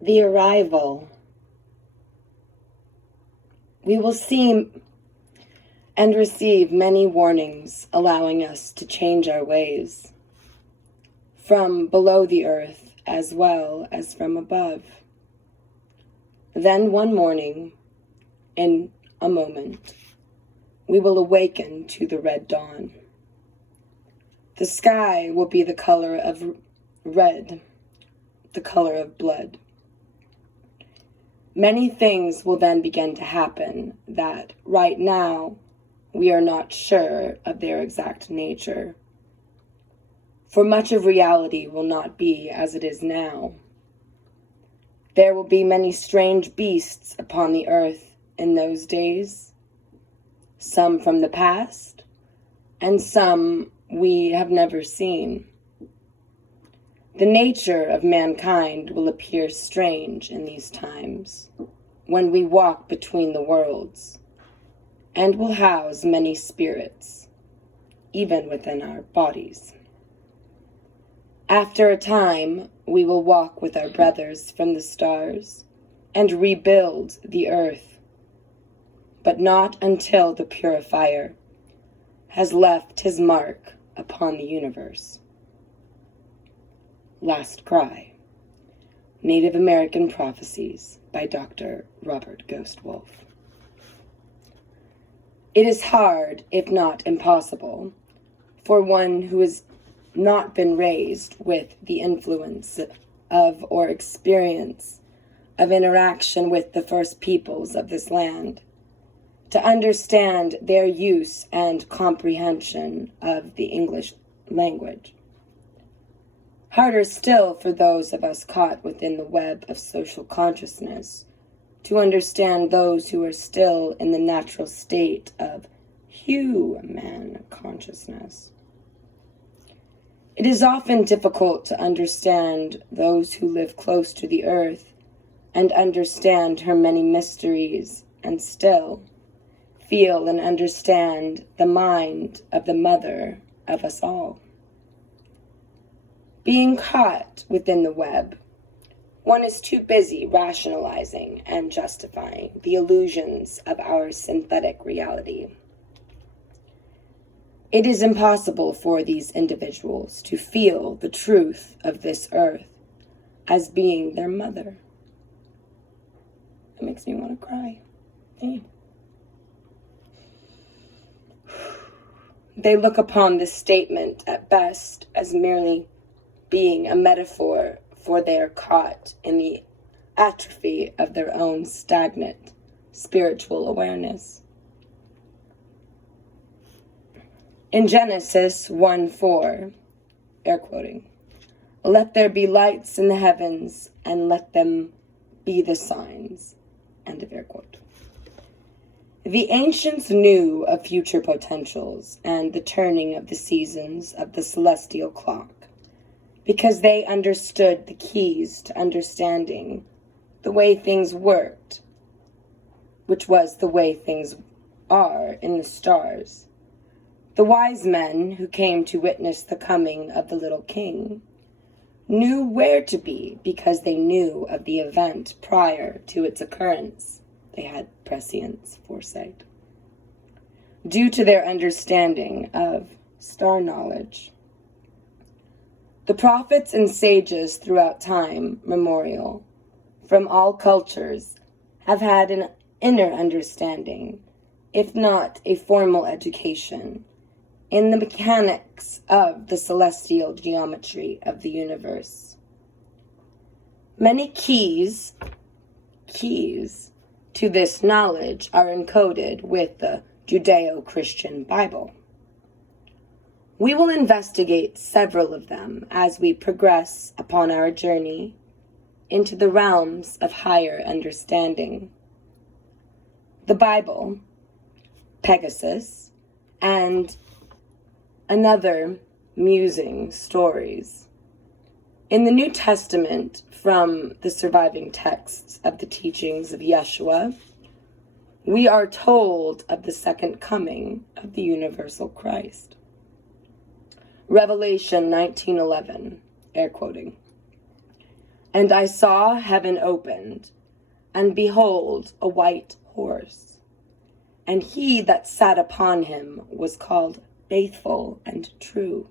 the arrival. We will see and receive many warnings allowing us to change our ways, from below the earth as well as from above. Then one morning, in a moment, we will awaken to the red dawn. The sky will be the color of red, the color of blood. Many things will then begin to happen that right now we are not sure of their exact nature. For much of reality will not be as it is now. There will be many strange beasts upon the earth in those days, some from the past, and some we have never seen. The nature of mankind will appear strange in these times, when we walk between the worlds, and will house many spirits, even within our bodies. After a time, we will walk with our brothers from the stars and rebuild the earth, but not until the purifier has left his mark upon the universe. Last Cry, Native American Prophecies by Dr. Robert Ghost Wolf. It is hard, if not impossible, for one who has not been raised with the influence of or experience of interaction with the first peoples of this land to understand their use and comprehension of the English language. Harder still for those of us caught within the web of social consciousness to understand those who are still in the natural state of human consciousness. It is often difficult to understand those who live close to the earth and understand her many mysteries and still feel and understand the mind of the mother of us all. Being caught within the web, one is too busy rationalizing and justifying the illusions of our synthetic reality. It is impossible for these individuals to feel the truth of this earth as being their mother. It makes me want to cry. Hey. They look upon this statement at best as merely being a metaphor for they are caught in the atrophy of their own stagnant spiritual awareness. In Genesis 1:4, air quoting, "Let there be lights in the heavens, and let them be the signs," end of air quote. The ancients knew of future potentials and the turning of the seasons of the celestial clock, because they understood the keys to understanding the way things worked, which was the way things are in the stars. The wise men who came to witness the coming of the little king knew where to be because they knew of the event prior to its occurrence. They had prescience, foresight, due to their understanding of star knowledge. The prophets and sages throughout time memorial, from all cultures, have had an inner understanding, if not a formal education, in the mechanics of the celestial geometry of the universe. Many keys to this knowledge are encoded with the Judeo-Christian Bible. We will investigate several of them as we progress upon our journey into the realms of higher understanding. The Bible, Pegasus, and another musing stories. In the New Testament, from the surviving texts of the teachings of Yeshua, we are told of the second coming of the universal Christ. Revelation 19:11, air quoting, And I saw heaven opened, and behold, a white horse. And he that sat upon him was called Faithful and True.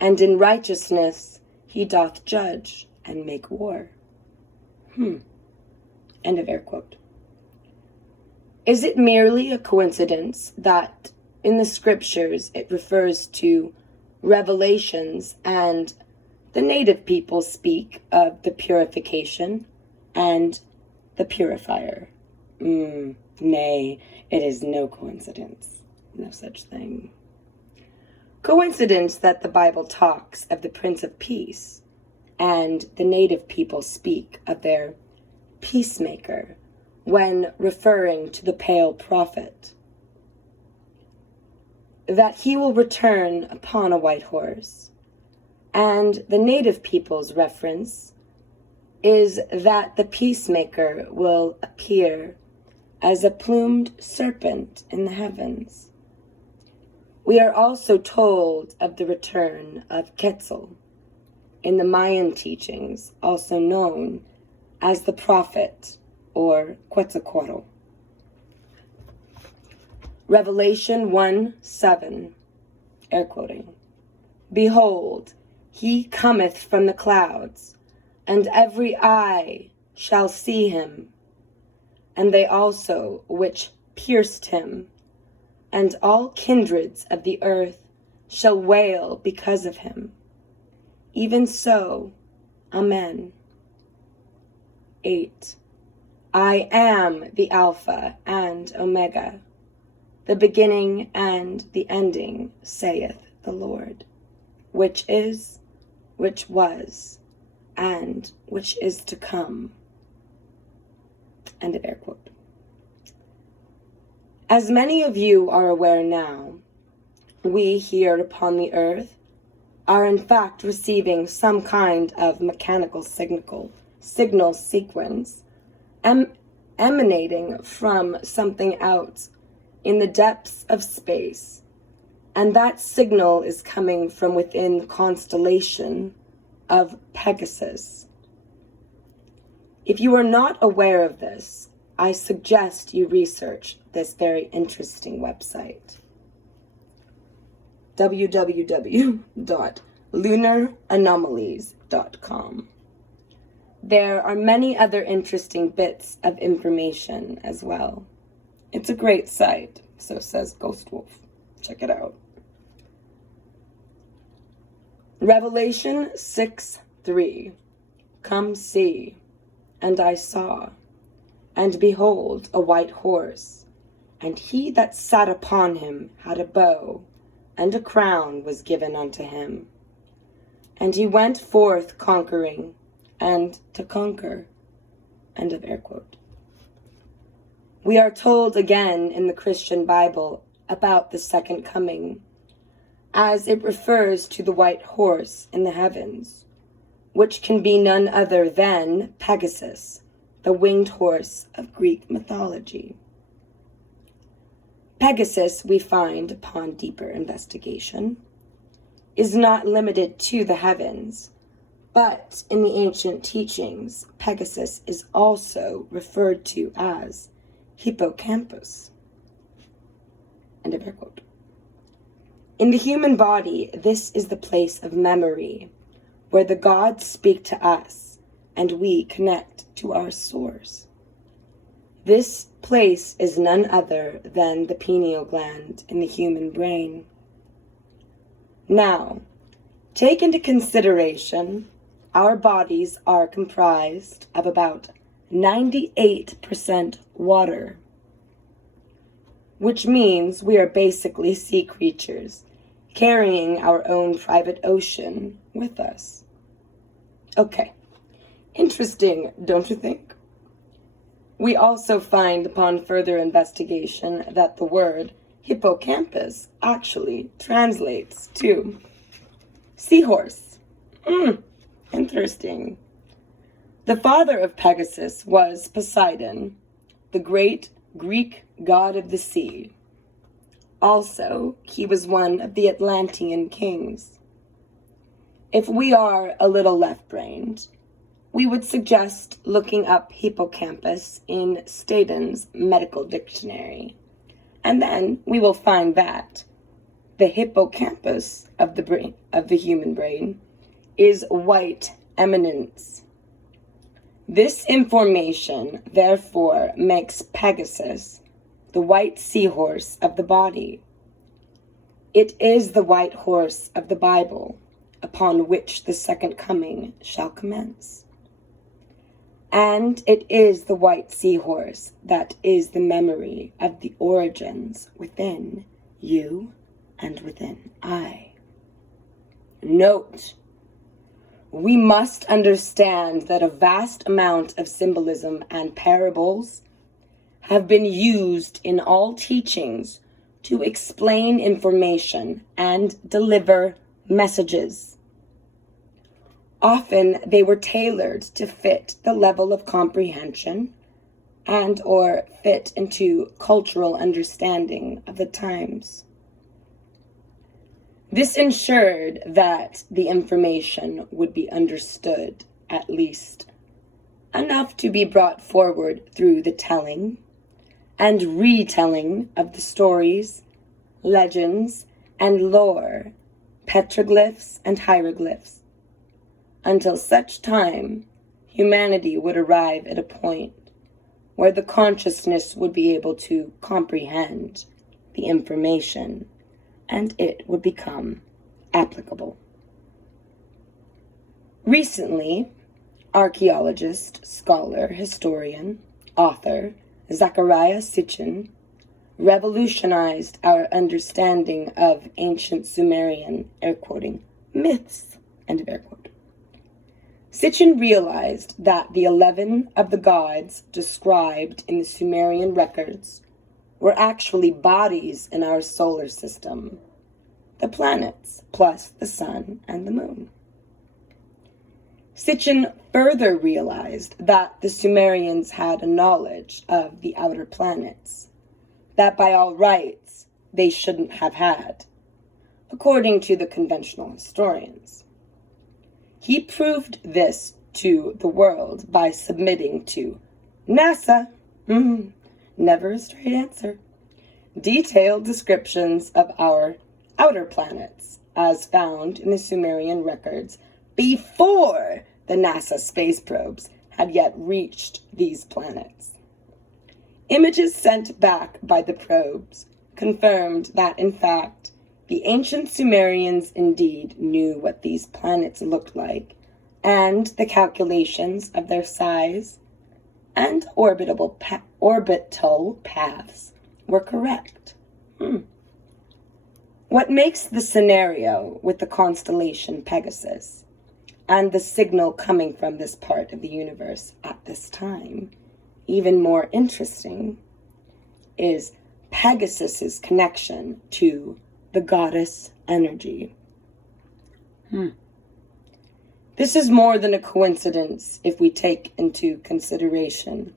And in righteousness he doth judge and make war. End of air quote. Is it merely a coincidence that in the scriptures it refers to revelations and the native people speak of the purification and the purifier? Nay, it is no coincidence. No such thing. Coincidence that the Bible talks of the Prince of Peace and the native people speak of their peacemaker when referring to the pale prophet. That he will return upon a white horse. And the native people's reference is that the peacemaker will appear as a plumed serpent in the heavens. We are also told of the return of Quetzal in the Mayan teachings, also known as the prophet or Quetzalcoatl. Revelation 1:7, air quoting. Behold, he cometh from the clouds, and every eye shall see him, and they also which pierced him, and all kindreds of the earth shall wail because of him. Even so, Amen. 8. I am the Alpha and Omega, the beginning and the ending, saith the Lord, which is, which was, and which is to come. End of air quote. As many of you are aware now, we here upon the earth are in fact receiving some kind of mechanical signal sequence emanating from something out in the depths of space, and that signal is coming from within the constellation of Pegasus. If you are not aware of this, I suggest you research this very interesting website, www.lunaranomalies.com. There are many other interesting bits of information as well. It's a great site, so says Ghost Wolf. Check it out. Revelation 6:3. Come see. And I saw, and behold, a white horse, and he that sat upon him had a bow, and a crown was given unto him. And he went forth conquering, and to conquer. End of air quote. We are told again in the Christian Bible about the second coming, as it refers to the white horse in the heavens, which can be none other than Pegasus, the winged horse of Greek mythology. Pegasus, we find upon deeper investigation, is not limited to the heavens, but in the ancient teachings, Pegasus is also referred to as hippocampus. End of air quote. In the human body, this is the place of memory, where the gods speak to us and we connect to our source. This place is none other than the pineal gland in the human brain. Now, take into consideration our bodies are comprised of about 98% water, which means we are basically sea creatures carrying our own private ocean with us. Okay, interesting, don't you think? We also find upon further investigation that the word hippocampus actually translates to seahorse. Interesting. The father of Pegasus was Poseidon, the great Greek god of the sea. Also, he was one of the Atlantean kings. If we are a little left-brained, we would suggest looking up hippocampus in Staden's medical dictionary. And then we will find that the hippocampus of the human brain is white eminence. This information, therefore, makes Pegasus the white seahorse of the body. It is the white horse of the Bible, upon which the second coming shall commence. And it is the white seahorse that is the memory of the origins within you and within I. Note, we must understand that a vast amount of symbolism and parables have been used in all teachings to explain information and deliver messages. Often they were tailored to fit the level of comprehension and or fit into cultural understanding of the times. This ensured that the information would be understood, at least enough to be brought forward through the telling and retelling of the stories, legends, and lore, petroglyphs and hieroglyphs, until such time humanity would arrive at a point where the consciousness would be able to comprehend the information and it would become applicable. Recently, archaeologist, scholar, historian, author Zecharia Sitchin revolutionized our understanding of ancient Sumerian, air quoting, myths, end of air quote. Sitchin realized that the 11 of the gods described in the Sumerian records were actually bodies in our solar system, the planets plus the sun and the moon. Sitchin further realized that the Sumerians had a knowledge of the outer planets that by all rights they shouldn't have had, according to the conventional historians. He proved this to the world by submitting to NASA, never a straight answer, detailed descriptions of our outer planets as found in the Sumerian records before the NASA space probes had yet reached these planets. Images sent back by the probes confirmed that, in fact, the ancient Sumerians indeed knew what these planets looked like, and the calculations of their size and orbital paths were correct. What makes the scenario with the constellation Pegasus and the signal coming from this part of the universe at this time even more interesting is Pegasus's connection to the goddess energy. This is more than a coincidence if we take into consideration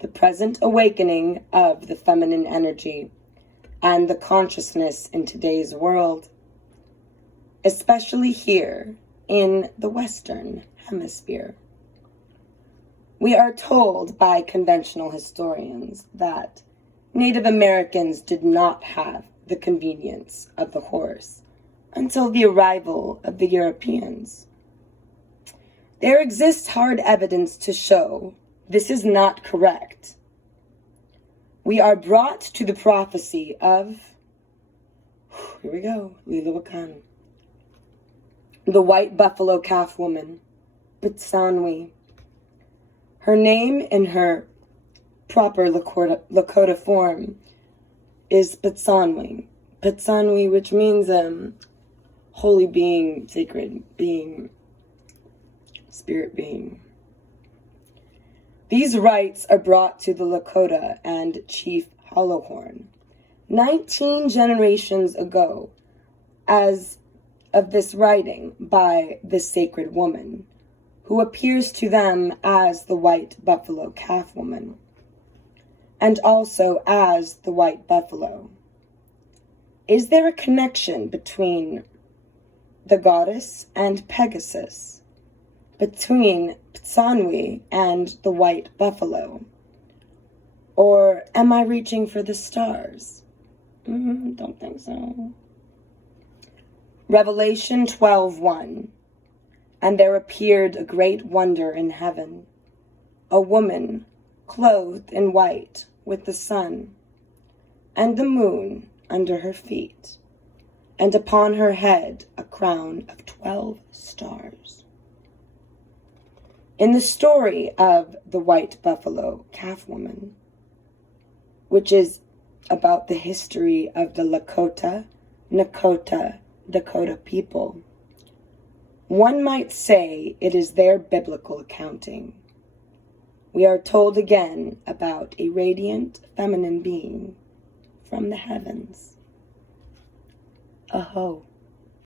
the present awakening of the feminine energy and the consciousness in today's world, especially here in the Western Hemisphere. We are told by conventional historians that Native Americans did not have the convenience of the horse until the arrival of the Europeans. There exists hard evidence to show this is not correct. We are brought to the prophecy of, here we go, Lila Wakan, the white buffalo calf woman, Bitsanwi. Her name in her proper Lakota form is Bitsanwi. Bitsanwi, which means holy being, sacred being, spirit being. These rites are brought to the Lakota and Chief Hollowhorn 19 generations ago as of this writing by this sacred woman, who appears to them as the white buffalo calf woman, and also as the white buffalo. Is there a connection between the goddess and Pegasus? Between Tsanwi and the white buffalo? Or am I reaching for the stars? Don't think so. Revelation 12:1. And there appeared a great wonder in heaven, a woman clothed in white with the sun, and the moon under her feet, and upon her head a crown of 12 stars. In the story of the white buffalo calf woman, which is about the history of the Lakota, Nakota, Dakota people, one might say it is their biblical accounting. We are told again about a radiant feminine being from the heavens. Aho.